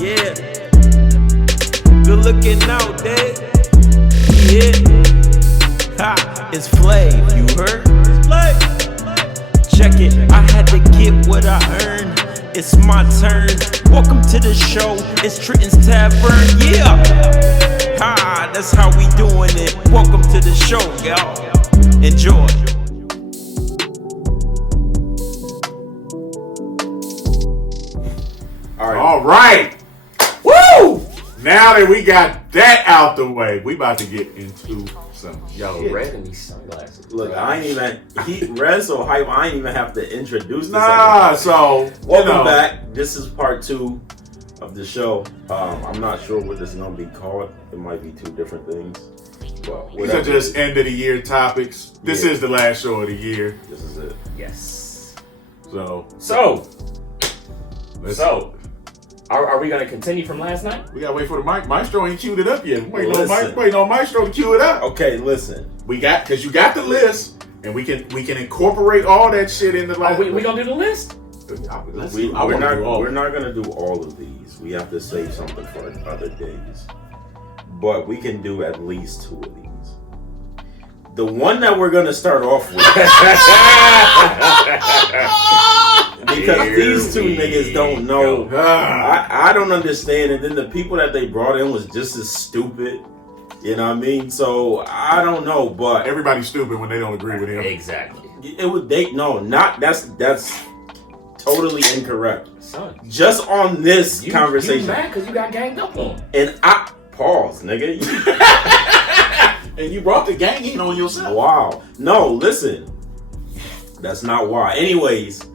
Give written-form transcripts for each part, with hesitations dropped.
Yeah. Good looking out there. Yeah. Ha, it's Flav, you heard? It's Flav. Check it, I had to get what I earned. It's my turn. Welcome to the show. It's Trenton's Tavern. Yeah. Ha, that's how we doing it. Welcome to the show, y'all. Enjoy. All right. Woo! Now that we got that out the way, we about to get into some red in these sunglasses. Look, I ain't even red so hype. I ain't even have to introduce this. So welcome back. This is part 2 of the show. I'm not sure what this is gonna be called. It might be 2 different things. Well, these are just end of the year topics. This is the last show of the year. This is it. Yes. So. Are we going to continue from last night? We got to wait for the Maestro ain't queued it up yet. Waiting on Maestro to queue it up. Okay, listen. Because you got the list, and we can incorporate all that shit in the last. We going to do the list? We're not going to do all of these. We have to save something for other days. But we can do at least 2 of these. The one that we're going to start off with. Because these 2 niggas don't know. I don't understand. And then the people that they brought in was just as stupid. You know what I mean? So I don't know, but everybody's stupid when they don't agree with him. Exactly. That's totally incorrect. Son, just on this conversation. You mad because you got ganged up on. And I pause, nigga. And you brought the gang in on yourself. Wow. No, listen. That's not why. Anyways.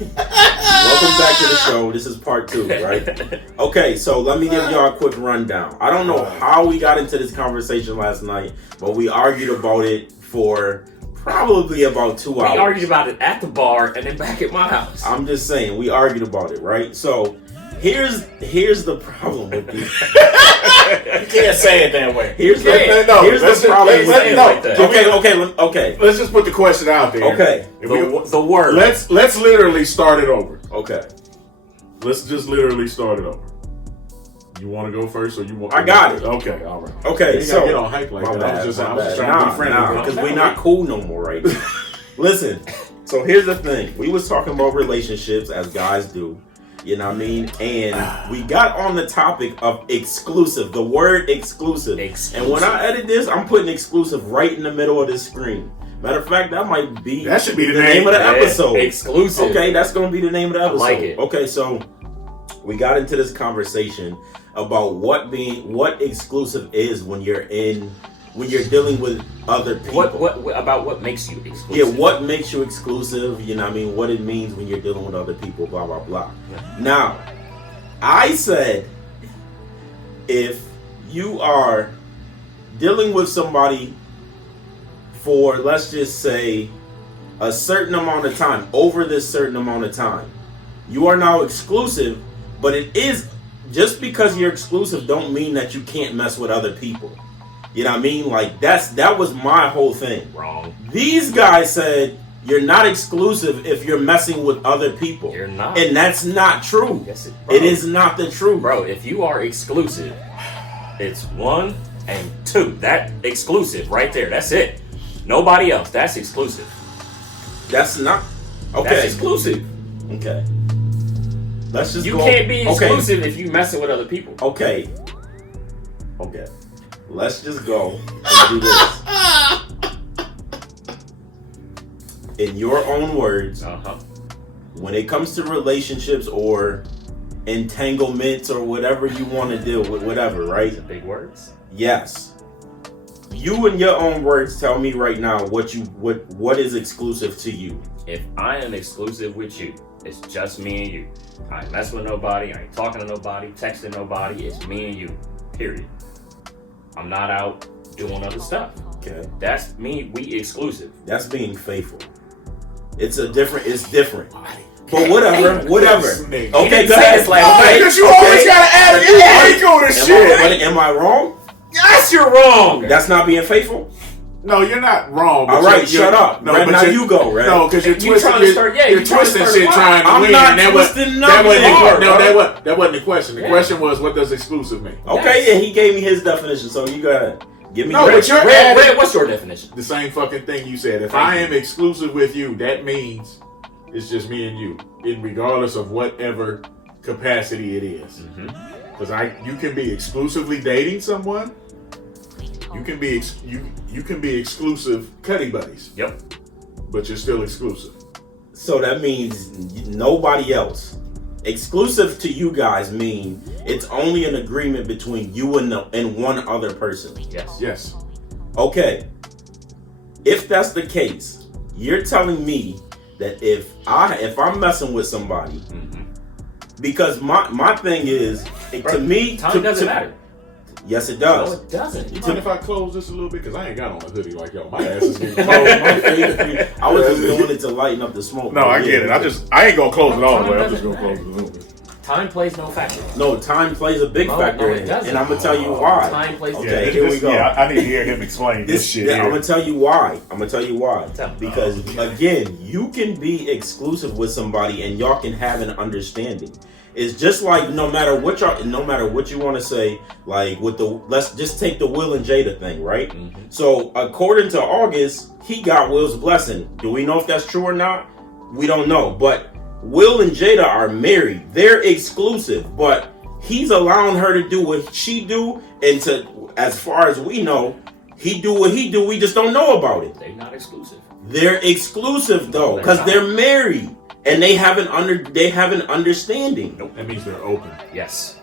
Welcome back to the show. This is part 2, right? Okay, so let me give y'all a quick rundown. I don't know how we got into this conversation last night, but we argued about it for probably about 2 hours. We argued about it at the bar and then back at my house. I'm just saying, we argued about it, right? So here's the problem with these. You can't say it that way. Here's the problem with that. Okay. Let's just put the question out there. Okay. The word. Let's literally start it over. Okay. Let's just literally start it over. You want to go first, or you want? I got it. Okay. All right. Okay. So get on hype like that. I was just trying to be friendly because we're not cool no more, right now. Listen. So here's the thing. We was talking about relationships as guys do. You know what I mean? And we got on the topic of exclusive, the word exclusive. And when I edit this, I'm putting exclusive right in the middle of this screen. Matter of fact, that should be the name of the episode. Exclusive. Okay, that's going to be the name of the episode. I like it. Okay, so we got into this conversation about what exclusive is when you're dealing with other people. What makes you exclusive? Yeah, what makes you exclusive, you know what I mean? What it means when you're dealing with other people, blah, blah, blah. Yeah. Now, I said, if you are dealing with somebody for, let's just say, a certain amount of time, over this certain amount of time, you are now exclusive, but it is, just because you're exclusive don't mean that you can't mess with other people. You know what I mean? Like, that was my whole thing. Wrong. These guys said you're not exclusive if you're messing with other people. You're not. And that's not true. Yes, it is not the truth. Bro, if you are exclusive, it's 1 and 2. That exclusive right there. That's it. Nobody else. That's exclusive. That's not. Okay. That's exclusive. Okay. Let's just You can't be exclusive if you messing with other people. Okay. Let's just go and do this. In your own words, when it comes to relationships or entanglements or whatever you want to deal with, whatever, right? These are big words. Yes. You in your own words tell me right now what is exclusive to you. If I am exclusive with you, it's just me and you. I ain't messing with nobody. I ain't talking to nobody, texting nobody. It's me and you. Period. I'm not out doing other stuff. Okay. That's me. We exclusive. That's being faithful. It's different. But whatever. Okay, go ahead. It's like, because you always gotta add an ego to shit. Am I wrong? Yes, you're wrong. That's not being faithful? No, you're not wrong. All right, shut up. No, Red, but now you go, Red. No, because you're twisting. trying to start. Yeah, you're twisting shit trying to I'm win. not and that twisting that wasn't nothing. that wasn't the question. The question was, what does exclusive mean? Okay, yeah, he gave me his definition, so you gotta give me. No, but you're Red, what's your definition? the same fucking thing you said. If I am exclusive with you, that means it's just me and you, regardless of whatever capacity it is. Because you can be exclusively dating someone. You can be you can be exclusive cutty buddies. Yep. But you're still exclusive. So that means nobody else. Exclusive to you guys mean it's only an agreement between you and one other person. Yes. Yes. Okay. If that's the case, you're telling me that if I'm messing with somebody, because my thing is to me time doesn't matter. Yes, it No, does. it doesn't. You mind if I close this a little bit? Because I ain't got on a hoodie like y'all. My ass is getting cold. I was just doing it to lighten up the smoke. No, I get it. I ain't gonna close it all the way. I'm just gonna close it a little bit. Time plays no factor. No, time plays a big factor no, in it it, doesn't. and I'm gonna tell you why. Time plays. Okay, here we go. Yeah, I need to hear him explain this shit. I'm gonna tell you why. Tell me. Because again, you can be exclusive with somebody, and y'all can have an understanding. It's just like no matter what you want to say, like with let's just take the Will and Jada thing, right? So according to August, he got Will's blessing. Do we know if that's true or not? We don't know, but Will and Jada are married. They're exclusive, but he's allowing her to do what she do, and as far as we know, he do what he do. We just don't know about it. They're not exclusive. They're exclusive though, because they're married and they have an understanding. Nope. That means they're open. Yes.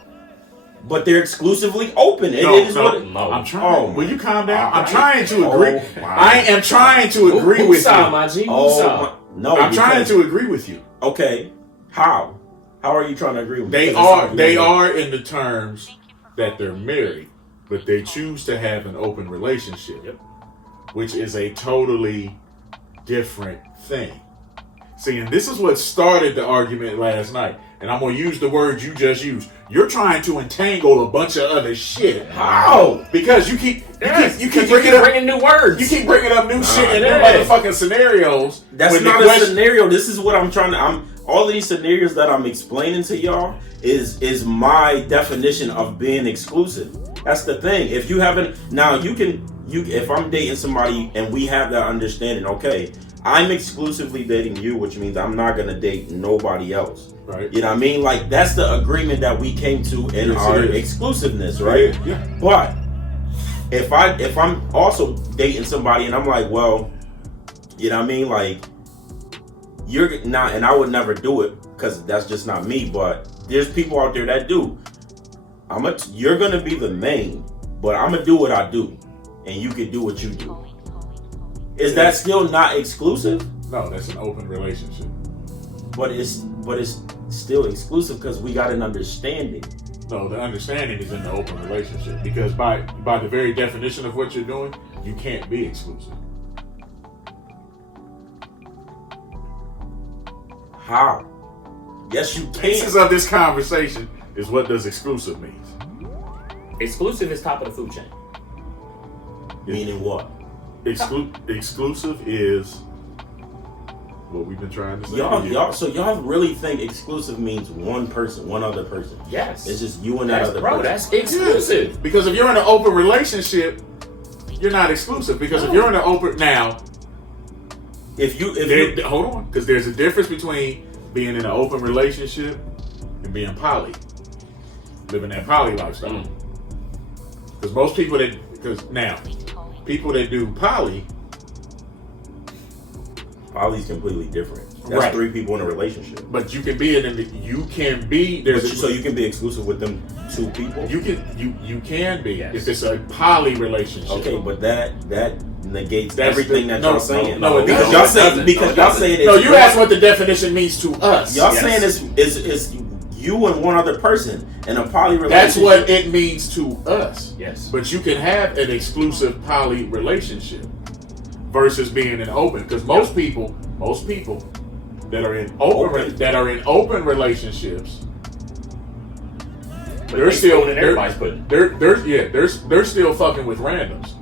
But they're exclusively open. No. I'm trying. Will you calm down? I'm trying to agree. I am trying to agree with you. I'm trying to agree with you. Okay. How? How are you trying to agree with me? They are in the terms that they're married, but they choose to have an open relationship, which is a totally different thing. See, and this is what started the argument last night, and I'm going to use the word you just used. You're trying to entangle a bunch of other shit. How? Because you keep bringing new words. You keep bringing up new shit and motherfucking scenarios. That's not a scenario. This is what I'm trying to. All of these scenarios that I'm explaining to y'all is my definition of being exclusive. That's the thing. If you haven't, now if I'm dating somebody and we have that understanding, okay, I'm exclusively dating you, which means I'm not gonna date nobody else. Right. You know what I mean? Like that's the agreement that we came to in our exclusiveness, right? Yeah. But if I'm also dating somebody and I'm like, well, you know what I mean? Like you're not, and I would never do it because that's just not me. But there's people out there that do. You're gonna be the main, but I'm gonna do what I do, and you can do what you do. Is that still not exclusive? No, that's an open relationship. But it's still exclusive because we got an understanding. No, the understanding is in the open relationship because by the very definition of what you're doing, you can't be exclusive. How? Yes, you can. The basis of this conversation is what does exclusive mean? Exclusive is top of the food chain. Meaning what? Exclusive is what we've been trying to say. So y'all really think exclusive means one person, one other person? Yes. It's just you and that other person. That's exclusive. Yeah. Because if you're in an open relationship, you're not exclusive. Because if you're in an open hold on, because there's a difference between being in an open relationship and being poly, living that poly lifestyle. Because most people people that do poly's completely different. That's three people in a relationship. But you can be so you can be exclusive with them two people. You can be if it's a poly relationship. Okay, but that negates everything that y'all saying. No, it doesn't. Y'all saying no. You asked what the definition means to us. Y'all saying is you and one other person in a poly relationship. That's what it means to us. Yes. But you can have an exclusive poly relationship versus being in open. Because most people that are in open relationships, they're still fucking with randoms.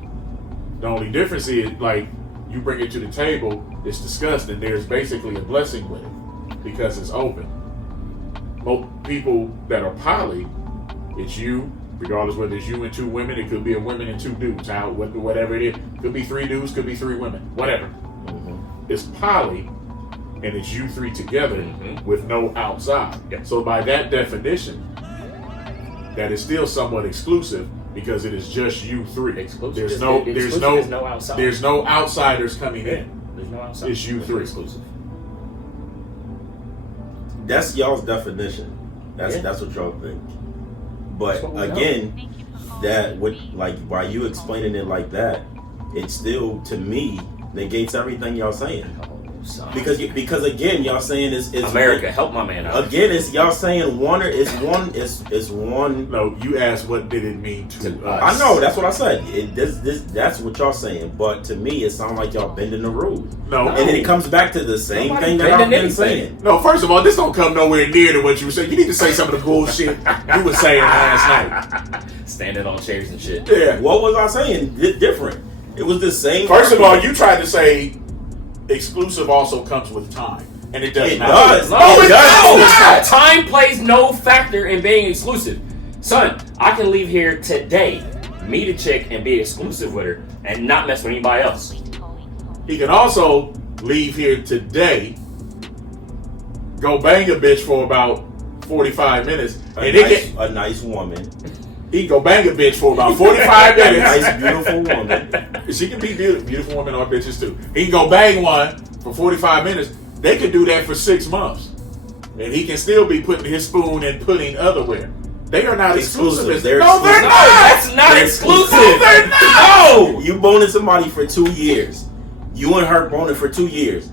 The only difference is, like, you bring it to the table, it's discussed, and there's basically a blessing with it because it's open. Most people that are poly, it's you, regardless whether it's you and 2 women, it could be a woman and 2 dudes, whatever it is. Could be 3 dudes, could be 3 women, whatever. It's poly, and it's you 3 together with no outside. Yep. So by that definition, that is still somewhat exclusive because it is just you 3. Exclusive. There's no outside. There's no outsiders coming in. There's no outside. It's you 3. Exclusive. That's y'all's definition. That's what y'all think. But again, that would, like, by you explaining it like that, it still, to me, negates everything y'all saying. Because again, y'all saying it's America, help my man out. Again, it's y'all saying it's one. No, you asked what did it mean to us. I know, that's what I said. That's what y'all saying. But to me, it sounds like y'all bending the rules. No. And then it comes back to the same thing that I've been saying. No, first of all, this don't come nowhere near to what you were saying. You need to say some of the bullshit you were saying last night. Standing on chairs and shit. Yeah. What was I saying? Different. It was the same. First of all, you tried to say exclusive also comes with time, and it does It not. does. No, It it does. does. Time plays no factor in being exclusive. Son, I can leave here today, meet a chick, and be exclusive with her, and not mess with anybody else. He can also leave here today, go bang a bitch for about 45 minutes, and A nice woman. he go bang a bitch for about 45 A minutes. nice, beautiful woman. She can be beautiful women or bitches too. He can go bang one for 45 minutes. They can do that for 6 months, and he can still be putting his spoon and pudding otherwhere. They are not exclusive. They're No, they're exclusive. not. That's not They're exclusive. No, they're not. No! You boning somebody for 2 years. You and her boning for 2 years.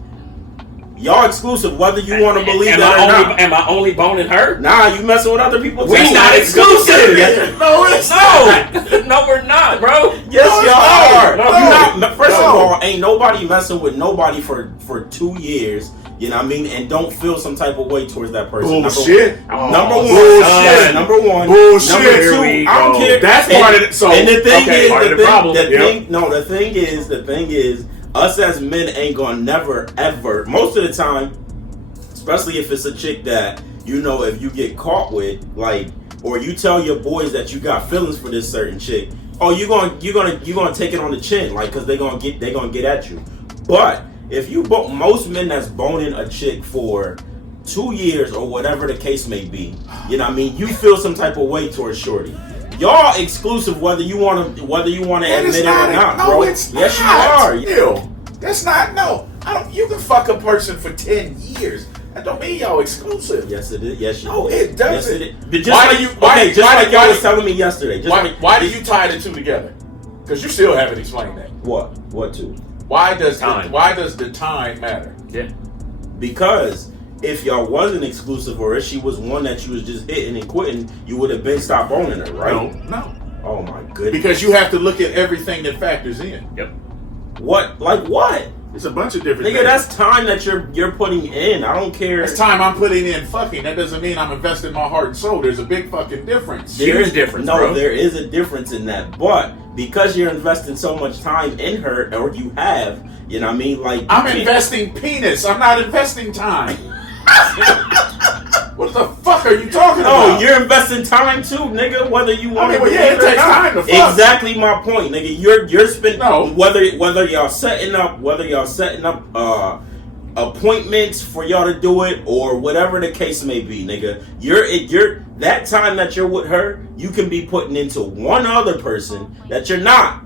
Y'all exclusive, whether you want to believe that or not. Am I only boning her? Nah, you messing with other people too. We not exclusive. Yes, No, it's No, no, we're not, bro. yes No, y'all are. no, You not, first no. of all, ain't nobody messing with nobody for 2 years. You know what I mean? And don't feel some type of way towards that person. Bullshit. Number one. Bullshit. Number one. Bullshit. Number Here two, we I don't go. care. That's part of it. So, And the thing okay, is, part of the problem. the Yep. thing is, us as men ain't gonna never, ever, most of the time, especially if it's a chick that, you know, if you get caught with, like, or you tell your boys that you got feelings for this certain chick, oh, you're gonna take it on the chin, like, cause they gonna get at you. But if you most men that's boning a chick for 2 years or whatever the case may be, you know what I mean, you feel some type of way towards shorty. Y'all exclusive whether you want to admit it or not, no, bro. it's yes, not. you are. Still, that's not. No, I don't. You can fuck a person for 10 years. That don't mean y'all exclusive. Yes, it is. Yes, you No, is. it doesn't. Yes, it is. But just Why like, do you? Why? okay, just why, like why, y'all was telling me yesterday. why do you tie the two together? Because you still haven't explained that. What? What to? Why does Time. why does the time matter? Yeah. Because if y'all wasn't exclusive, or if she was one that you was just hitting and quitting, you would have been stopped owning her, right? No. Oh my goodness. Because you have to look at everything that factors in. Yep. what? Like what? It's a bunch of different Nigga, things. that's time that you're putting in. I don't care. That's time I'm putting in fucking. That doesn't mean I'm investing my heart and soul. There's a big fucking difference. Huge difference, No, bro. there is a difference in that. But because you're investing so much time in her, or you have, you know what I mean? Like, I'm investing penis. I'm not investing time. What the fuck are you talking No, about? you're investing time too, nigga. Whether you want to, it takes time to fuck. Exactly my point, nigga. You're spending No. whether y'all setting up appointments for y'all to do it or whatever the case may be, nigga. You're that time that you're with her, you can be putting into one other person that you're not.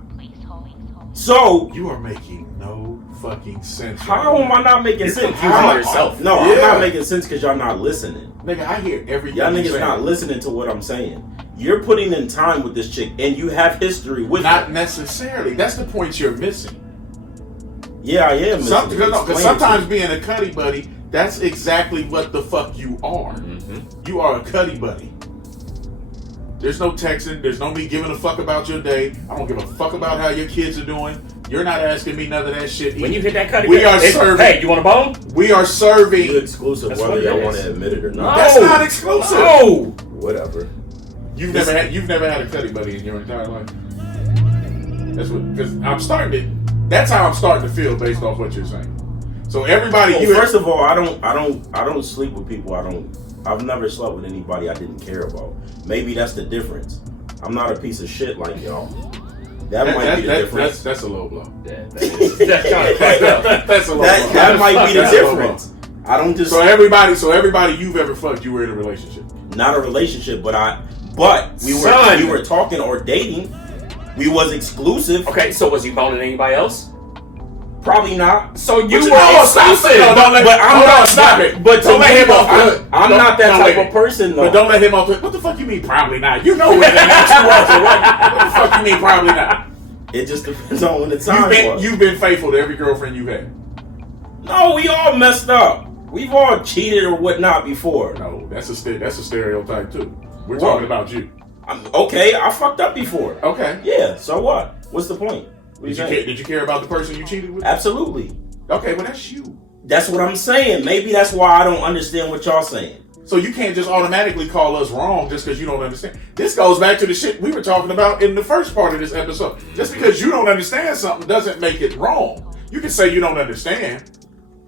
So You are making no fucking sense. how am I not making sense? confusing How am I- yourself. No, I'm Yeah. not making sense because y'all not listening. Nigga, I hear everything Y'all you niggas say. not listening to what I'm saying. You're putting in time with this chick, and you have history with Not her. necessarily. That's the point you're missing. Yeah, I am. Because sometimes being a cuddy buddy, that's exactly what the fuck you are. Mm-hmm. You are a cuddy buddy. There's no texting. There's no me giving a fuck about your day. I don't give a fuck about how your kids are doing. You're not asking me none of that shit. When either. you hit that cutting, We are serving. Hey, you want a bone? We are serving. You're exclusive, That's whether what it y'all is. want to admit it or not. That's not exclusive. No. Whatever. You've never had a cuddy buddy in your entire life. That's what, because that's how I'm starting to feel based off what you're saying. So everybody, first of all, I don't sleep with people. I've never slept with anybody I didn't care about. Maybe that's the difference. I'm not a piece of shit like y'all. That might be the difference. That's a low blow. Yeah, that's kind of fucked up. That's a low blow. That might be the difference. I don't just. So everybody you've ever fucked, you were in a relationship. Not a relationship, but we were talking or dating. We was exclusive. Okay, so was you boning anybody else? Probably not. So you were exclusive. Stop it. But don't let him off. I'm not that type of person, though. But don't let him off. What the fuck you mean? Probably not. You know what it is. What the fuck you mean? Probably not. It just depends on when the time was. You've been faithful to every girlfriend you've had. No, we all messed up. We've all cheated or whatnot before. No, that's a stereotype too. We're talking about you. Okay, I fucked up before. Okay. Yeah. So what? What's the point? Did you care about the person you cheated with? Absolutely. Okay, well that's you. That's what I'm saying. Maybe that's why I don't understand what y'all saying. So you can't just automatically call us wrong just because you don't understand. This goes back to the shit we were talking about in the first part of this episode. Just because you don't understand something doesn't make it wrong. You can say you don't understand,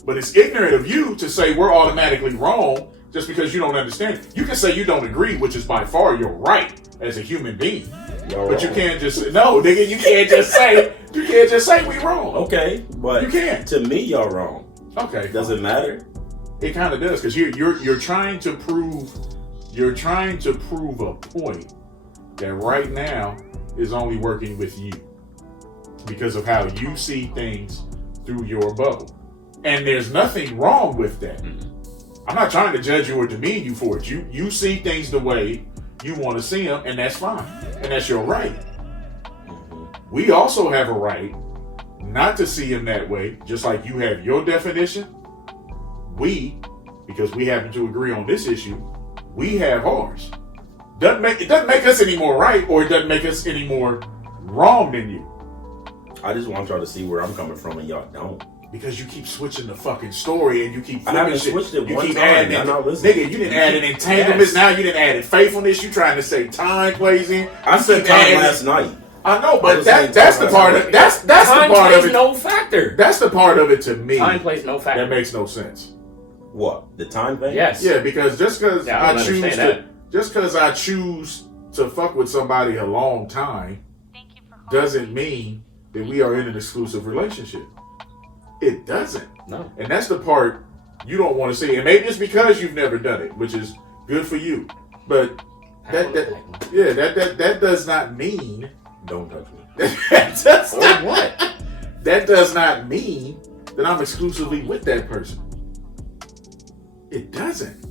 but it's ignorant of you to say we're automatically wrong just because you don't understand. You can say you don't agree, which is by far your right as a human being. But you can't just say, no, nigga, you can't just say we wrong. Okay, but you can't. To me, y'all wrong. Okay. Does it matter? It kind of does, because you're trying to prove a point that right now is only working with you because of how you see things through your bubble. And there's nothing wrong with that. I'm not trying to judge you or demean you for it. You see things the way you want to see them, and that's fine. And that's your right. We also have a right not to see them that way, just like you have your definition. Because we happen to agree on this issue, we have ours. It doesn't make us any more right, or it doesn't make us any more wrong than you. I just want y'all to see where I'm coming from, and y'all don't. Because you keep switching the fucking story and you keep flipping I haven't shit. switched it you one keep time. adding nigga, you didn't add an entanglement. Yes. Now you didn't add faithfulness. You trying to say time plays in. I said time last night. I know, but that's the part of that's the part of it. No factor. That's the part of it to me. Time plays no factor. That makes no sense. What? The time thing? Yes. Yeah, because just because I choose to fuck with somebody a long time doesn't mean that we are in an exclusive relationship. It doesn't. No. And that's the part you don't want to see. And maybe it's because you've never done it, which is good for you. But that does not mean don't touch me. That does not mean that I'm exclusively with that person. It doesn't.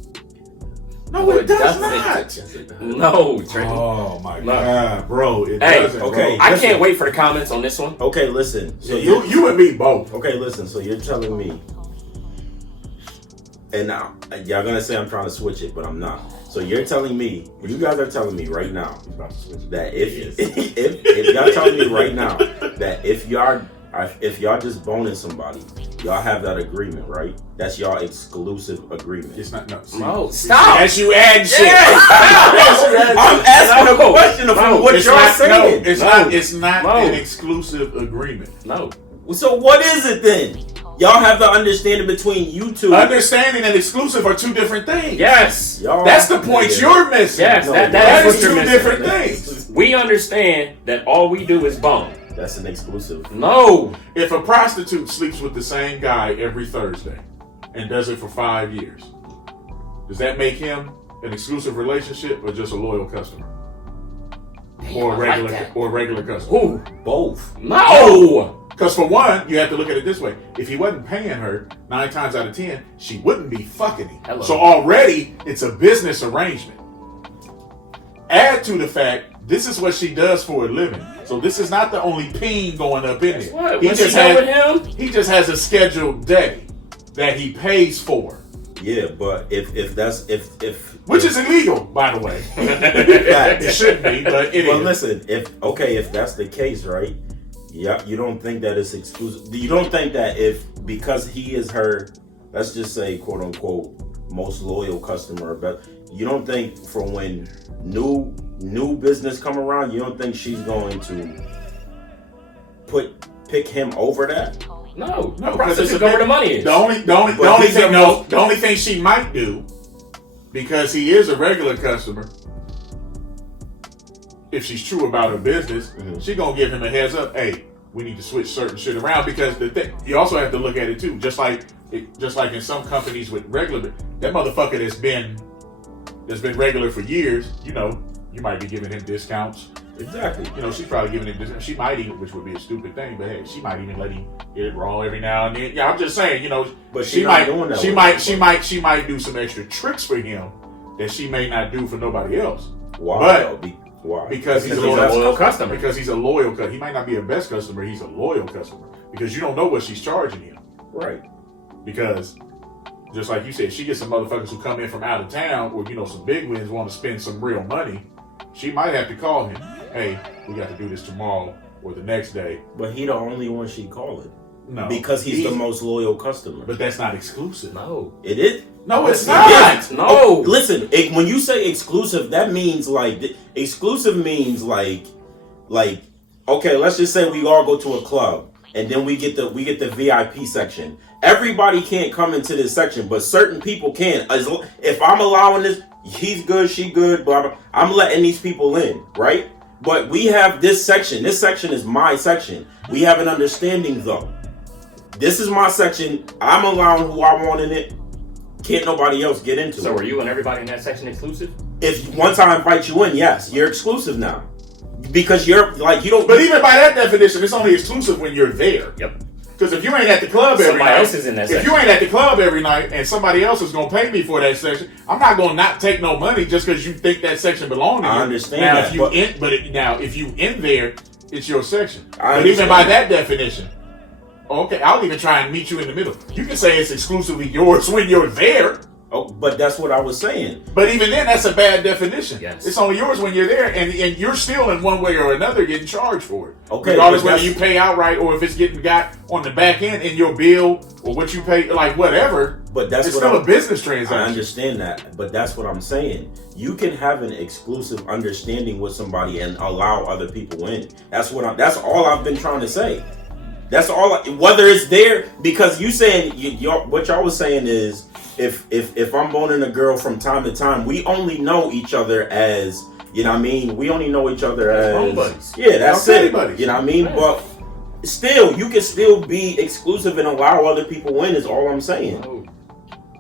No, it does not. No, Trenton. Oh my God, bro. It doesn't. Okay, I can't wait for the comments on this one. Okay, listen. So you and me both. Okay, listen. So you're telling me, and now y'all gonna say I'm trying to switch it, but I'm not. So you're telling me, you guys are telling me right now that if y'all telling me right now that if y'all just boning somebody, y'all have that agreement, right? That's y'all exclusive agreement. It's not. No, stop. As you add shit. I'm asking a question of what y'all saying. No, it's not an exclusive agreement. No. So what is it then? Y'all have the understanding between you two. Understanding and exclusive are two different things. Yes. That's the point you're missing. Yes, that is two different things. We understand that all we do is bone. That's an exclusive. No. If a prostitute sleeps with the same guy every Thursday and does it for 5 years, does that make him an exclusive relationship or just a loyal customer? Or a regular customer? Ooh. Both. No. Because for one, you have to look at it this way. If he wasn't paying her 9 times out of 10, she wouldn't be fucking him. Hello. So already, it's a business arrangement. Add to the fact, this is what she does for a living. So this is not the only peen going up in there. He just has a scheduled day that he pays for. Yeah, but if which is illegal, by the way. It shouldn't be, but it is. Well, listen, if that's the case, right? Yeah, you don't think that it's exclusive. You don't think that because he is her, let's just say, quote unquote, most loyal customer, but you don't think for when new business come around, you don't think she's going to pick him over that? No, because it's where the money is. The only thing she might do, because he is a regular customer, if she's true about her business, she gonna give him a heads up. Hey, we need to switch certain shit around, because you also have to look at it too. Just like in some companies with regular, that motherfucker that's been regular for years. You know, you might be giving him discounts. Exactly. You know, she's probably giving him discounts. She might even, which would be a stupid thing, but hey, she might even let him get it raw every now and then. Yeah, I'm just saying, you know, but she might do some extra tricks for him that she may not do for nobody else. Why? Why? Because he's a loyal customer. Because he's a loyal customer. He might not be a best customer. He's a loyal customer, because you don't know what she's charging him. Right. Because just like you said, she gets some motherfuckers who come in from out of town, or you know, some big wins want to spend some real money. She might have to call him. Hey, we got to do this tomorrow or the next day. But he the only one she call it. No, because he's the most loyal customer. But that's not exclusive. No, it is. No, it's not. No. Oh, listen, when you say exclusive, that means exclusive means like, okay, let's just say we all go to a club and then we get the VIP section. Everybody can't come into this section, but certain people can. If I'm allowing this, he's good, she good, blah blah. I'm letting these people in, right? But we have this section. This section is my section. We have an understanding though. This is my section. I'm allowing who I want in it. Can't nobody else get into it. So are you and everybody in that section exclusive? If once I invite you in, yes, you're exclusive now. Because you're like, you don't. But even by that definition, it's only exclusive when you're there. Yep. Because if you ain't at the club every night, else is in that section. If you ain't at the club every night and somebody else is gonna pay me for that section, I'm not gonna not take no money just because you think that section belongs to you. I understand now, that. If you in there, it's your section. I but even by that definition, okay, I'll even try and meet you in the middle. You can say it's exclusively yours when you're there. Oh, but that's what I was saying. But even then, that's a bad definition. Yes. It's only yours when you're there, and you're still in one way or another getting charged for it. Okay, regardless whether you pay outright or if it's getting got on the back end in your bill or what you pay, like whatever. But that's it's still a business transaction. I understand that, but that's what I'm saying. You can have an exclusive understanding with somebody and allow other people in. That's all I've been trying to say. That's all. Whether it's there, because you saying what y'all was saying is, if I'm boning a girl from time to time, we only know each other as, you know what I mean? We only know each other as buddies. Yeah, that's it. Buddies. You know what I mean? Yeah. But still, you can still be exclusive and allow other people in. Is all I'm saying. Oh.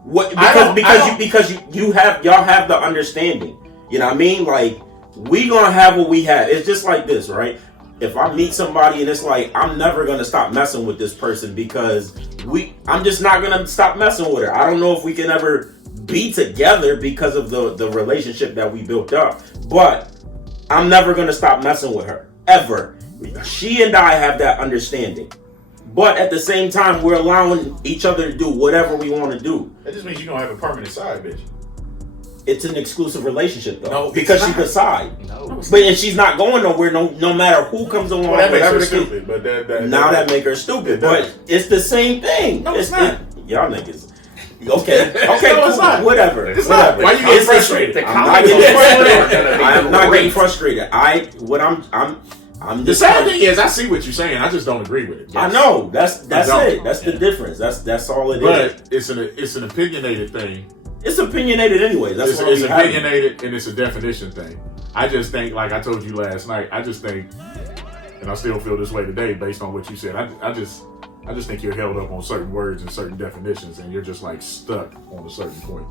What? Because y'all have the understanding. You know what I mean? Like, we gonna have what we have. It's just like this, right? If I meet somebody and it's like, I'm never gonna stop messing with this person because I'm just not gonna stop messing with her. I don't know if we can ever be together because of the relationship that we built up, but I'm never gonna stop messing with her ever. She and I have that understanding, but at the same time, we're allowing each other to do whatever we want to do. That just means you're gonna have a permanent side bitch. It's an exclusive relationship though, no, because she's the side. No, but and she's not going nowhere. No matter who comes along. Well, that makes her stupid. But that make her stupid. But it's the same thing. No, it's not. Y'all niggas. Okay, no, cool. Whatever. It's not. Why you getting frustrated? I'm not getting frustrated. I'm not getting frustrated. I'm the sad thing is, I see what you're saying. I just don't agree with it. Yes. I know. That's it. That's the difference. That's all it is. But it's an opinionated thing. It's opinionated anyway. That's it's opinionated and it's a definition thing. I just think, like I told you last night, I just think, and I still feel this way today based on what you said. I just think you're held up on certain words and certain definitions, and you're just like stuck on a certain point.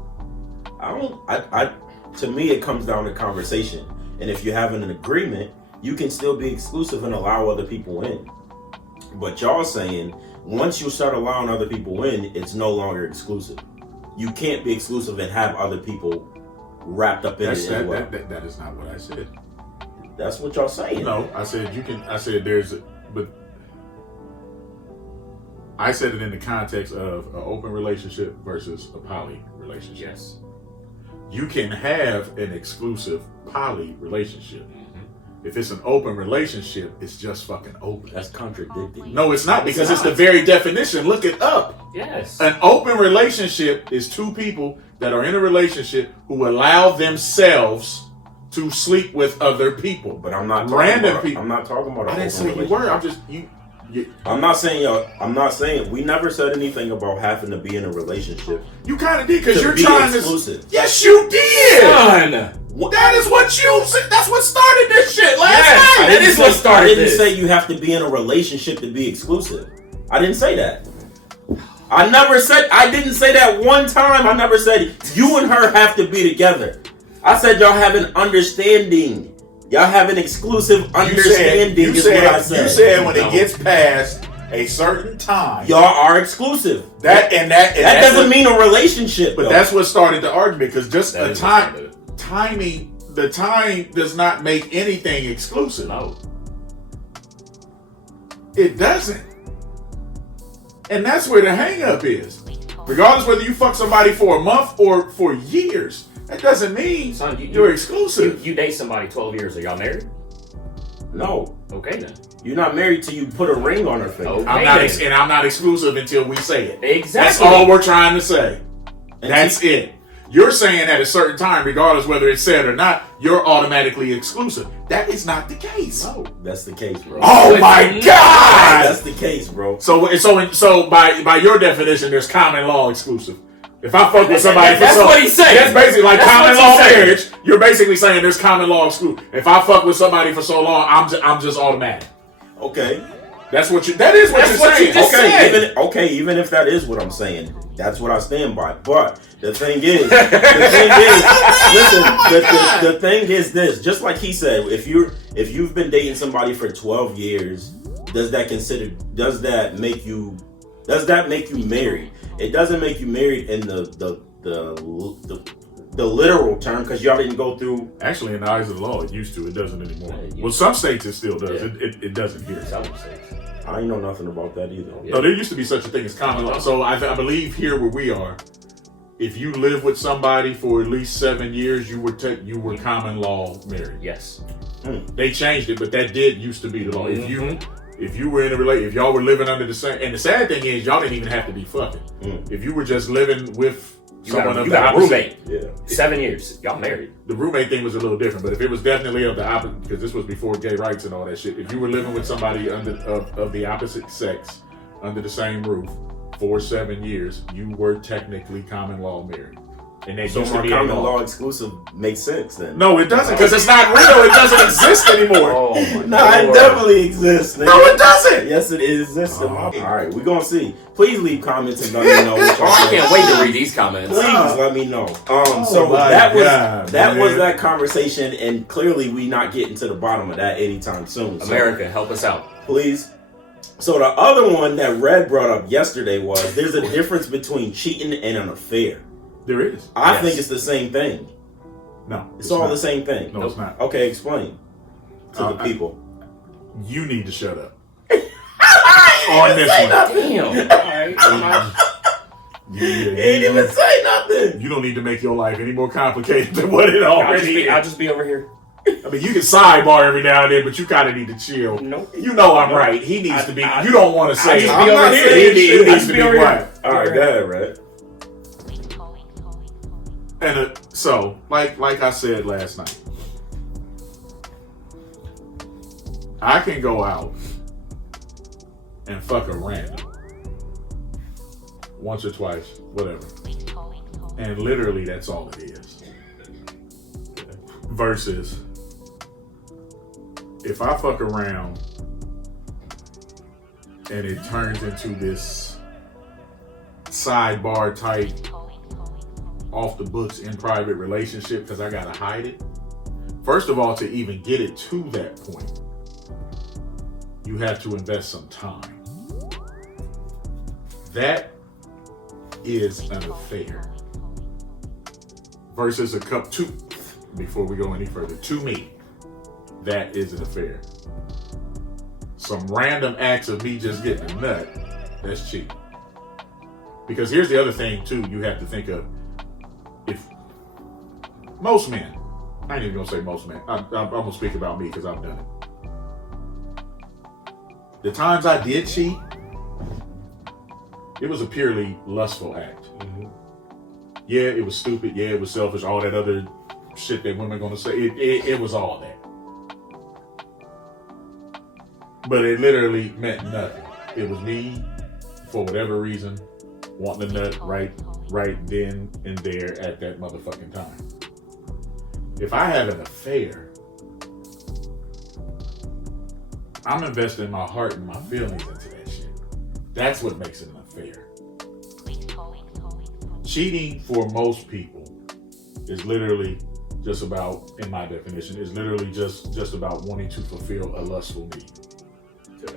To me, it comes down to conversation, and if you're having an agreement, you can still be exclusive and allow other people in. But y'all saying once you start allowing other people in, it's no longer exclusive. You can't be exclusive and have other people wrapped up in it as well. That is not what I said. That's what y'all saying. No, I said you can. I said but I said it in the context of an open relationship versus a poly relationship. Yes. You can have an exclusive poly relationship. If it's an open relationship, it's just fucking open. That's contradicting. No, it's not, because it's the very definition. Look it up. Yes. An open relationship is two people that are in a relationship who allow themselves to sleep with other people. But I'm not random people. I'm not talking about. I didn't say you were. I'm not saying we never said anything about having to be in a relationship. You kind of did because you're be trying exclusive. to. Yes, you did. Son. That is what you said. That's what started this shit last night. That is what started I didn't this. say you have to be in a relationship to be exclusive. I didn't say that. I didn't say that one time. I never said you and her have to be together. I said y'all have an understanding. Y'all have an exclusive understanding. You is what I said. You said when it gets past a certain time, y'all are exclusive. That doesn't mean a relationship. But though. that's what started the argument because just That the is timing, the time does not make anything exclusive. No. It doesn't. And that's where the hang up is. Regardless whether you fuck somebody for a month or for years, that doesn't mean Son, you're exclusive. You date somebody 12 years. Are y'all married? No. Okay then. You're not married till you put a ring on her finger. Okay. I'm not exclusive until we say it. Exactly. That's all we're trying to say. And That's it. You're saying at a certain time, regardless whether it's said or not, you're automatically exclusive. That is not the case. No. That's the case, bro. Oh my God! That's the case, bro. So by your definition, there's common law exclusive. If I fuck with somebody that's what he's saying. That's basically like That's common what law he's saying. marriage. You're basically saying there's common law exclusive. If I fuck with somebody for so long, I'm just automatic. Okay. That is what you're saying. you just said. Even if that is what I'm saying, that's what I stand by. But the thing is, the thing is this. Just like he said, if you've been dating somebody for 12 years, does that make you married? It doesn't make you married in the literal term because y'all didn't go through. Actually, in the eyes of the law, it used to. It doesn't anymore. Yeah, Well, some states it still does. Yeah. It doesn't here. Some states. I ain't know nothing about that either. Yeah. No, there used to be such a thing as common law. So I believe here where we are, if you live with somebody for at least 7 years, you were common law married. Yes. They changed it, but that did used to be the law. Mm-hmm. If you were in a relationship, if y'all were living under the same, and the sad thing is, y'all didn't even have to be fucking. If you were just living with someone of You the got a opposite, roommate. Yeah. 7 years. Y'all married. the roommate thing was a little different. But if it was definitely of the opposite, because this was before gay rights and all that shit. If you were living with somebody of the opposite sex under the same roof for 7 years, you were technically common law married. And that So used to my be common a law exclusive makes sense then. No, it doesn't, because it's not real. It doesn't exist anymore. Oh my No, it Lord. definitely exists. Nigga. No, it doesn't. Yes, it exists. All right, we're gonna see. Please leave comments and let me know what y'all Oh, I think. can't wait to read these comments. Please let me know. So my that God, was man. that conversation, and clearly we not getting to the bottom of that anytime soon. So America, help us out. please. So the other one that Red brought up yesterday was there's a difference between cheating and an affair. There is. I Yes. think it's the same thing. No. It's all not. the same thing. No, it's not. Okay, explain to the people. You need to shut up. On this one. Damn. All right. He ain't even say nothing. You don't need to make your life any more complicated than what it already I'll is. just be over here. I mean, you can sidebar every now and then, but you kind of need to chill. Nope. You know I'm right. He needs to be. You don't want to say just it. be I'm over not here. saying He shit. He needs needs to be quiet. All right, go ahead, Red. And so, like I said last night, I can go out and fuck a random once or twice, whatever, and literally that's all it is. Versus if I fuck around and it turns into this sidebar type off the books in private relationship because I gotta hide it. First of all, to even get it to that point, you have to invest some time. That is an affair. Versus a cup two. Before we go any further, to me, that is an affair. Some random acts of me just getting a nut, that's cheap. Because here's the other thing too, you have to think of. If most men, I ain't even gonna say most men, I'm gonna speak about me because I've done it. The times I did cheat, it was a purely lustful act. Yeah, it was stupid. Yeah, it was selfish. All that other shit that women gonna say. It was all that. But it literally meant nothing. It was me, for whatever reason, wanting to nut right then and there at that motherfucking time. If I have an affair, I'm investing my heart and my feelings into that shit. That's what makes it an affair. Cheating for most people is literally just about, in my definition, is literally just about wanting to fulfill a lustful need.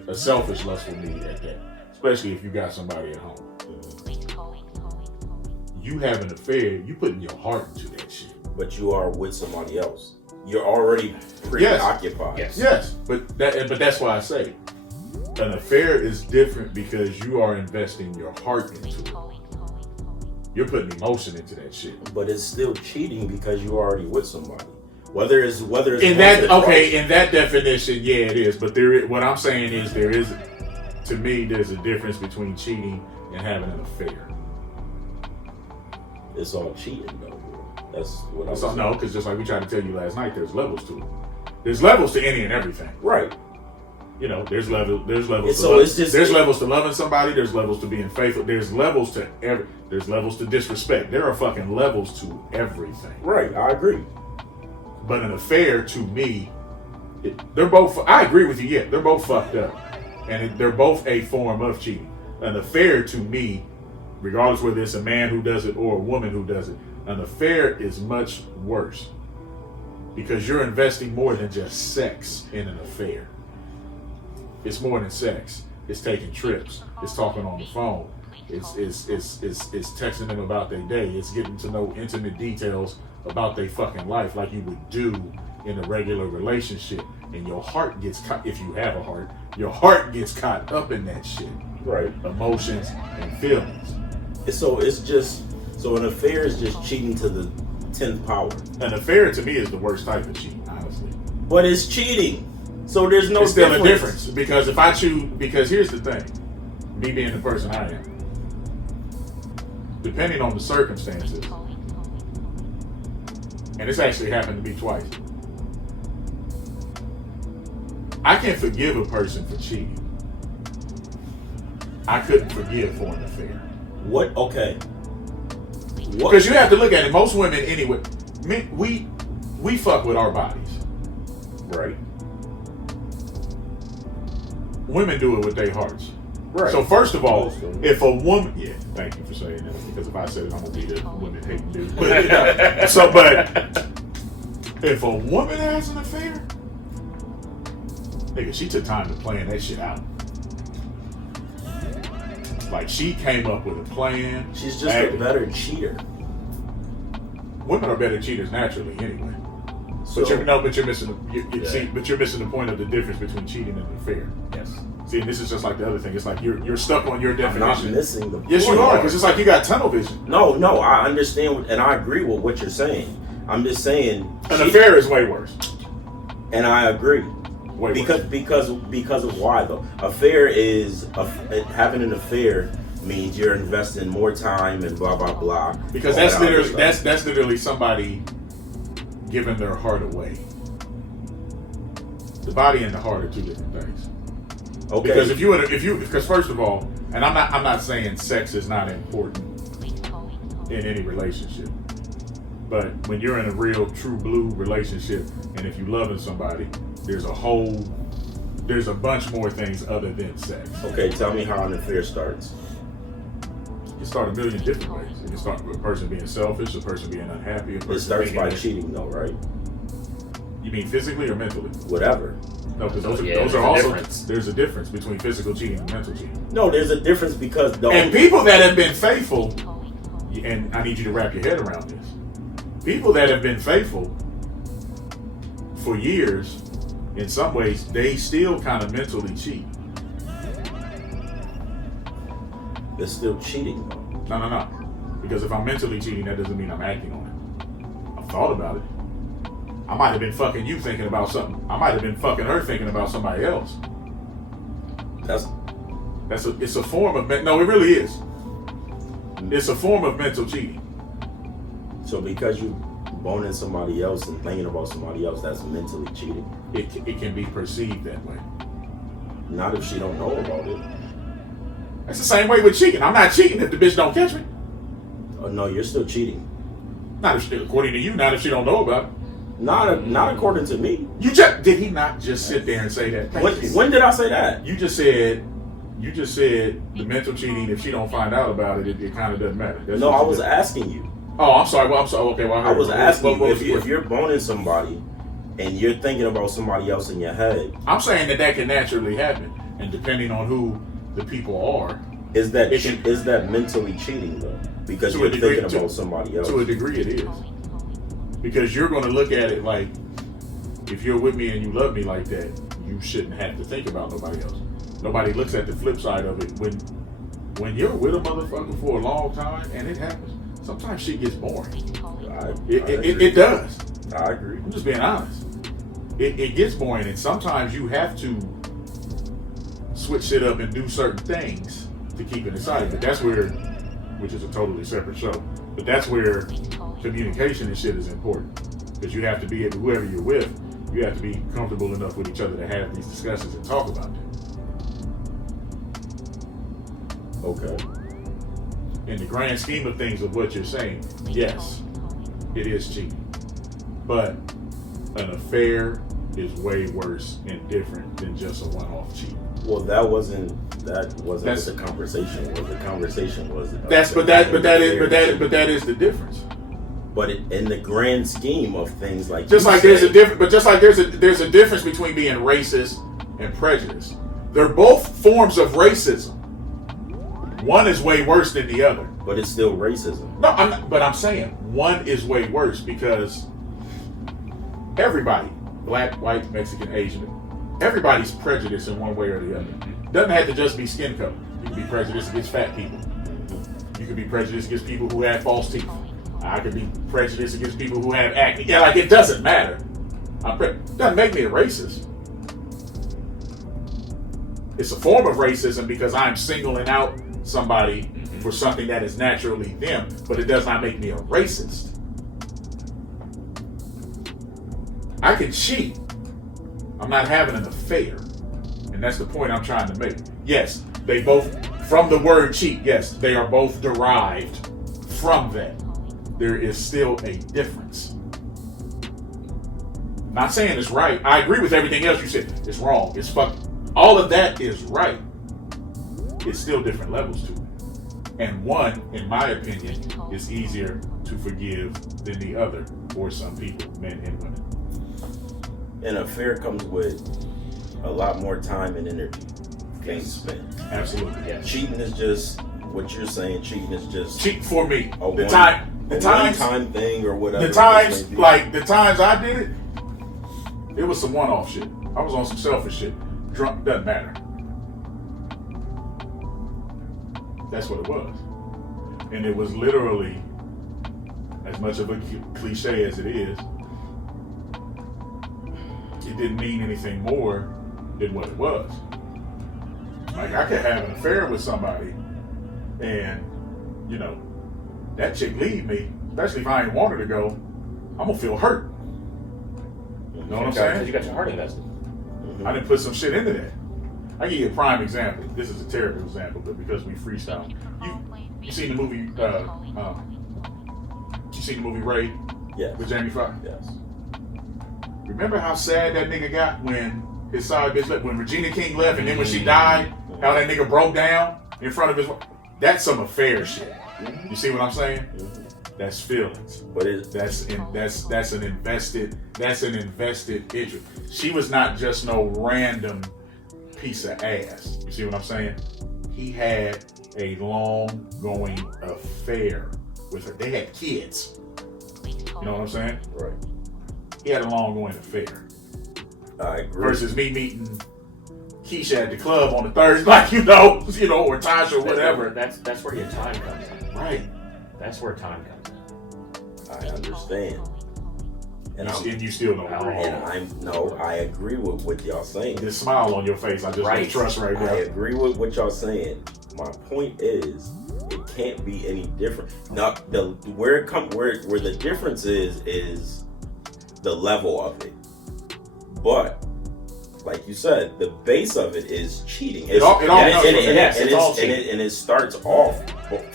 A selfish lustful need at that. Especially if you got somebody at home. You have an affair, you putting your heart into that shit. But you are with somebody else. You're already preoccupied. Yes. But that's why I say an affair is different because you are investing your heart into it. You're putting emotion into that shit. But it's still cheating because you're already with somebody. Whether it's in that definition, yeah, it is. But what I'm saying is to me, there's a difference between cheating and having an affair. It's all cheating, though. That's what I'm saying. No, because just like we tried to tell you last night, there's levels to it. There's levels to any and everything. Right. You know, there's levels. There's levels to loving somebody. There's levels to being faithful. There's levels to There's levels to disrespect. There are fucking levels to everything. Right. I agree. But an affair, to me, they're both. I agree with you. Yeah, they're both fucked up, and they're both a form of cheating. An affair, to me, regardless whether it's a man who does it or a woman who does it, an affair is much worse because you're investing more than just sex in an affair. It's more than sex. It's taking trips. It's talking on the phone. It's texting them about their day. It's getting to know intimate details about their fucking life like you would do in a regular relationship. And your heart gets caught, if you have a heart, your heart gets caught up in that shit. Right. Emotions and feelings. So an affair is just cheating to the 10th power. An affair to me is the worst type of cheating, honestly. But it's cheating. So there's no It's still a difference. Because because here's the thing. Me being the person I am. Depending on the circumstances, and this actually happened to me twice, I can forgive a person for cheating. I couldn't forgive for an affair. What? Okay. Because you have to look at it. Most women, anyway, we fuck with our bodies, right? Women do it with their hearts. Right. So first of all, if a woman, thank you for saying that, because if I said it, I'm gonna be the women hating dude. But if a woman has an affair, nigga, she took time to plan that shit out. Like, she came up with a plan. She's just a better cheater. Women are better cheaters naturally, anyway. So, but you're missing. But you're missing the point of the difference between cheating and an affair. Yes. See, and this is just like the other thing. It's like you're stuck on your definition. I'm not missing the point. Yes, you are, because it's like you got tunnel vision. No, I understand, and I agree with what you're saying. I'm just saying an affair is way worse. And I agree. Because of why though? Affair is having an affair means you're investing more time and blah blah blah. Because that's literally somebody giving their heart away. The body and the heart are two different things. Okay. Because because first of all, and I'm not saying sex is not important in any relationship, but when you're in a real true blue relationship, and if you're loving somebody, there's a bunch more things other than sex. Okay, tell me how an affair starts. You can start a million different ways. You can start with a person being selfish, a person being unhappy, a person It starts being by cheating though, right? You mean physically or mentally? Whatever. No, because those are also there's a difference between physical cheating and mental cheating. No, there's a difference because people that have been faithful, and I need you to wrap your head around this. People that have been faithful for years, in some ways, they still kind of mentally cheat. They're still cheating though. No. Because if I'm mentally cheating, that doesn't mean I'm acting on it. I've thought about it. I might have been fucking you thinking about something. I might have been fucking her thinking about somebody else. It's a form of no, it really is. It's a form of mental cheating. So because you boning somebody else and thinking about somebody else, that's mentally cheating. It can be perceived that way. Not if she don't know about it. That's the same way with cheating. I'm not cheating if the bitch don't catch me. Oh no, you're still cheating. Not if she, according to you. Not if she don't know about it. Not according to me. Did he not just sit there and say that? When did I say that? You just said the mental cheating. If she don't find out about it, it kind of doesn't matter. That's No, what I you was did. asking you. Oh, I'm sorry. Well, I'm sorry. Okay, well, I was asking What you was if you're boning somebody and you're thinking about somebody else in your head. I'm saying that can naturally happen, and depending on who the people are, Is that mentally cheating though? Because you're thinking about somebody else. to a degree, it is. Because you're going to look at it like, if you're with me and you love me like that, you shouldn't have to think about nobody else. Nobody looks at the flip side of it. When you're with a motherfucker for a long time and it happens, sometimes shit gets boring. It does. I agree. I'm just being honest. It gets boring, and sometimes you have to switch it up and do certain things to keep it exciting. But that's where, which is a totally separate show, but that's where communication and shit is important. Because you have to be able, whoever you're with, you have to be comfortable enough with each other to have these discussions and talk about it. Okay. In the grand scheme of things of what you're saying, yes, it is cheating. But an affair is way worse and different than just a one-off cheat. Well, that wasn't what the conversation was. The conversation was but that is the difference. But in the grand scheme of things, like there's a difference between being racist and prejudice. They're both forms of racism. One is way worse than the other. But it's still racism. No, I'm saying one is way worse because everybody, black, white, Mexican, Asian, everybody's prejudiced in one way or the other. Doesn't have to just be skin color. You can be prejudiced against fat people. You can be prejudiced against people who have false teeth. I could be prejudiced against people who have acne. Yeah, like it doesn't matter. Doesn't make me a racist. It's a form of racism because I'm singling out somebody for something that is naturally them, but it does not make me a racist. I can cheat. I'm not having an affair. And that's the point I'm trying to make. Yes, they both, from the word cheat, yes, they are both derived from that. There is still a difference. I'm not saying it's right. I agree with everything else you said. It's wrong. It's fucked. All of that is right. It's still different levels to it. And one, in my opinion, is easier to forgive than the other for some people, men and women. An affair comes with a lot more time and energy being spent. Absolutely. Yeah. Cheating is just what you're saying. Cheating is just Cheat for me. a one-time thing or whatever. The times I did it, it was some one-off shit. I was on some selfish shit. Drunk, doesn't matter. That's what it was. And it was literally, as much of a cliche as it is, it didn't mean anything more than what it was. Like, I could have an affair with somebody and, you know, that chick leave me, especially if I ain't want her to go, I'm gonna feel hurt. You know what I'm saying? You got your heart invested. I didn't put some shit into that. I give you a prime example. This is a terrible example, but because we freestyle. You seen the movie, you seen the movie Ray? Yes. With Jamie Foxx? Yes. Remember how sad that nigga got when his side bitch left, when Regina King left, and then when she died, how that nigga broke down in front of his wife? That's some affair shit. You see what I'm saying? That's feelings. But That's an invested interest. She was not just no random piece of ass. You see what I'm saying? He had a long-going affair with her. They had kids. You know what I'm saying? right. He had a long-going affair. I agree. Versus me meeting Keisha at the club on the Thursday, like you know, or Tasha, or whatever. That's where your time comes in. Right. That's where time comes in. I understand. And you still don't agree. And I agree with what y'all saying. This smile on your face, I just don't trust right now. I agree with what y'all saying. My point is, it can't be any different. Now, where the difference is the level of it. But like you said, the base of it is cheating. It all And it starts off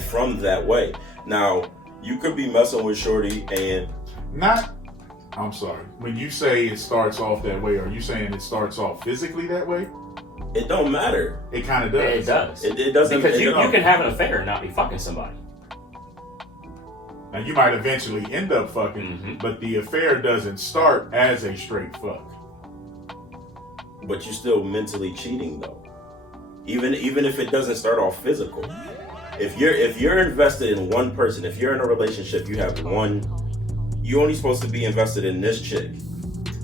from that way. Now, you could be messing with shorty and I'm sorry. When you say it starts off that way, are you saying it starts off physically that way? it don't matter. It kind of does. It does. It doesn't. Because you can have an affair and not be fucking somebody. Now, you might eventually end up fucking, but the affair doesn't start as a straight fuck. But you're still mentally cheating, though. Even if it doesn't start off physical. If you're invested in one person, if you're in a relationship, you have one. You're only supposed to be invested in this chick.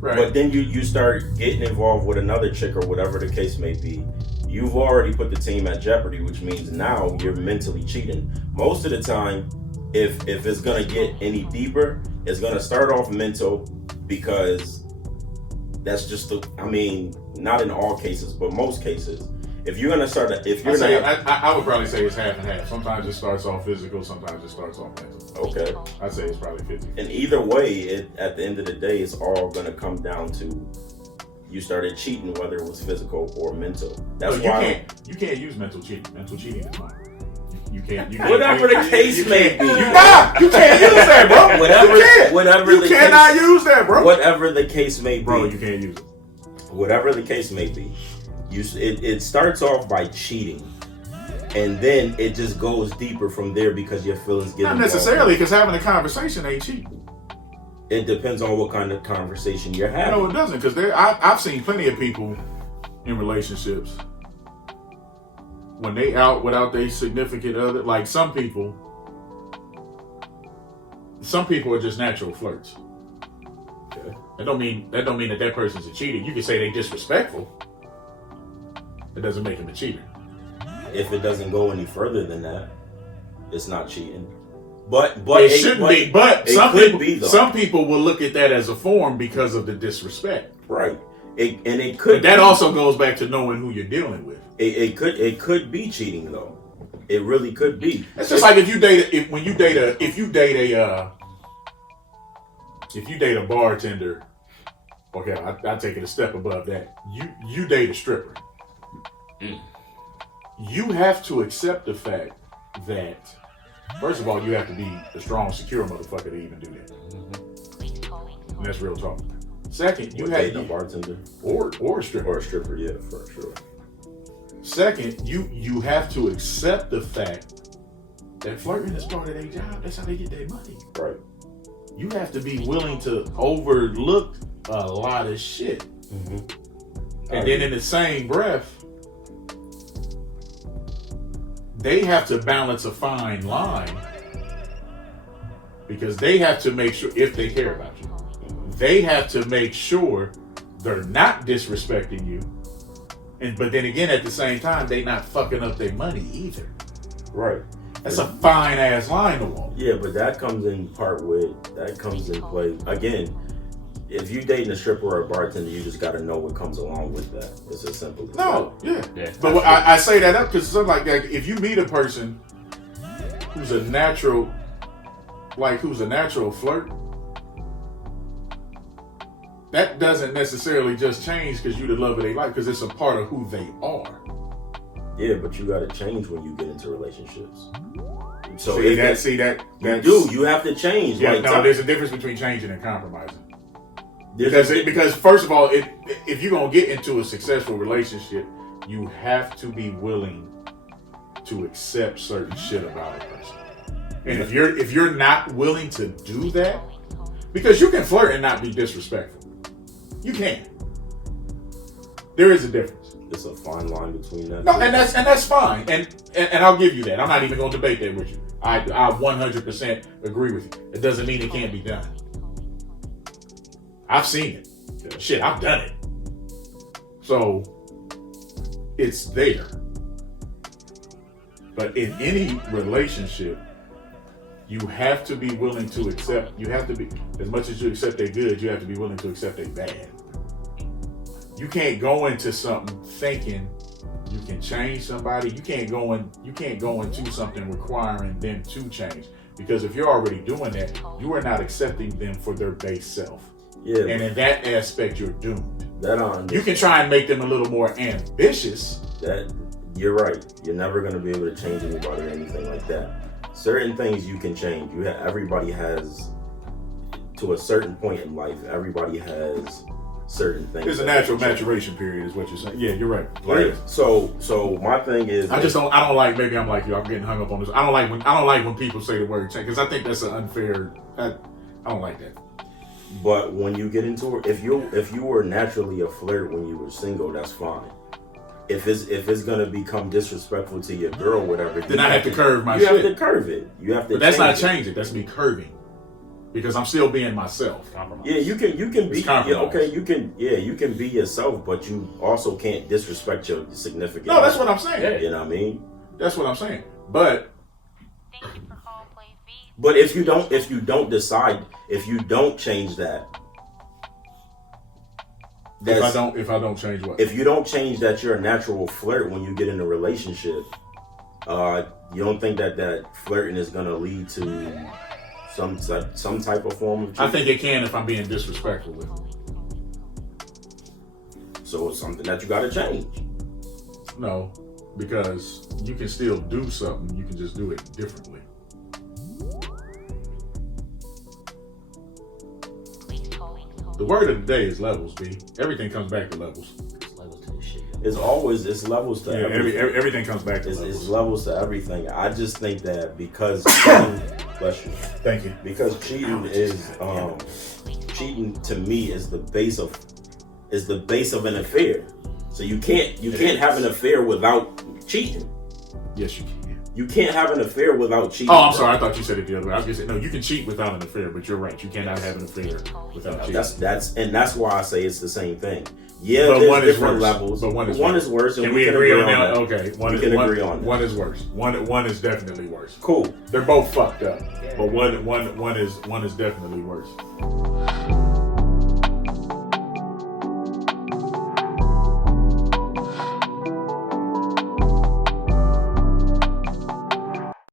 Right. But then you start getting involved with another chick or whatever the case may be. You've already put the team at jeopardy, which means now you're mentally cheating. Most of the time, if it's gonna get any deeper, it's gonna start off mental, because that's just not in all cases, but most cases. If you're gonna start, I would probably say it's half and half. Sometimes it starts off physical, sometimes it starts off mental. Okay. I'd say it's probably 50. And either way, at the end of the day, it's all gonna come down to you started cheating, whether it was physical or mental. That's why you can't use mental cheating. Mental cheating is fine. You can't. Whatever the case may be. You can't use that, bro. You cannot use that, bro. Whatever the case may be, bro, you can't use it. Whatever the case may be, it starts off by cheating, and then it just goes deeper from there because your feelings get not necessarily, because having a conversation ain't cheating. It depends on what kind of conversation you're having. No, it doesn't, because I've seen plenty of people in relationships when they out without their significant other. Like some people are just natural flirts. Okay. That don't mean that person's a cheater. You can say they disrespectful. It doesn't make them a cheater. If it doesn't go any further than that, it's not cheating. But it shouldn't be. But some people will look at that as a form because of the disrespect. Right. It could. But that also goes back to knowing who you're dealing with. It could be cheating, though. It really could be. It's just like if you date a bartender. Okay, I take it a step above that. You date a stripper. You have to accept the fact that, first of all, you have to be a strong, secure motherfucker to even do that. And that's real talk. Second, you have a bartender or a stripper. Or a stripper, yeah, for sure. Second, you have to accept the fact that flirting is part of their job. That's how they get their money. Right. You have to be willing to overlook a lot of shit. And then in the same breath, they have to balance a fine line, because they have to make sure, if they care about you, they have to make sure they're not disrespecting you. But then again, at the same time, they not fucking up their money either. Right. That's a fine ass line to walk. Yeah, but that comes in play. Again, if you dating a stripper or a bartender, you just got to know what comes along with that. It's as simple as that. Yeah. But I say that up because something like that, if you meet a person who's a natural flirt, that doesn't necessarily just change because you're the love of their life, because it's a part of who they are. Yeah, but you got to change when you get into relationships. So you have to change. Yeah, there's a difference between changing and compromising. Because first of all, if you're gonna get into a successful relationship, you have to be willing to accept certain shit about a person. And if you're not willing to do that, because you can flirt and not be disrespectful, you can. There is a difference. It's a fine line between that. No, and that's fine, and I'll give you that. I'm not even gonna debate that with you. I 100% agree with you. It doesn't mean it can't be done. I've seen it. Yeah. Shit, I've done it. So, it's there. But in any relationship, you have to be willing to accept, as much as you accept they're good, you have to be willing to accept they're bad. You can't go into something thinking you can change somebody. You can't go into something requiring them to change. Because if you're already doing that, you are not accepting them for their base self. Yeah. And in that aspect, you're doomed. You can try and make them a little more ambitious. That you're right. You're never going to be able to change anybody or anything like that. Certain things you can change. Everybody has, to a certain point in life, everybody has certain things. There's a natural maturation period, is what you're saying. Yeah, you're right. Right. So my thing is, I don't like. Maybe I'm like you. I'm getting hung up on this. I don't like when people say the word change, because I think that's an unfair. I don't like that. But when you get into it, if you were naturally a flirt when you were single, that's fine. If it's gonna become disrespectful to your girl, whatever, then I have to curve my shit. You have to shit. curve it. You have to. But that's not changing. That's me curving, because I'm still being myself. Compromise. Yeah, you can be. Yeah, okay, you can be yourself, but you also can't disrespect your significant. No, that's what I'm saying. You know what I mean? That's what I'm saying. But if you don't decide, if you don't change that. If I don't change what? If you don't change that you're a natural flirt when you get in a relationship, you don't think that flirting is gonna lead to some type of form of cheating? I think it can if I'm being disrespectful with it. So it's something that you gotta change. No, because you can still do something, you can just do it differently. The word of the day is levels, B. Everything comes back to levels. It's levels to everything. Everything comes back to levels. It's levels to everything. I just think that because bless you. Thank you. Because cheating to me is the base of an affair. So you can't have an affair without cheating. Yes, you can. You can't have an affair without cheating. Oh, I'm sorry. I thought you said it the other way. I was gonna say no. You can cheat without an affair, but you're right. You cannot have an affair without cheating. That's why I say it's the same thing. Yeah, but there's one is different worse. levels. But one is worse. And can we agree on that? that? Okay, we can agree on that. One is worse. One is definitely worse. Cool. They're both fucked up, but one is definitely worse.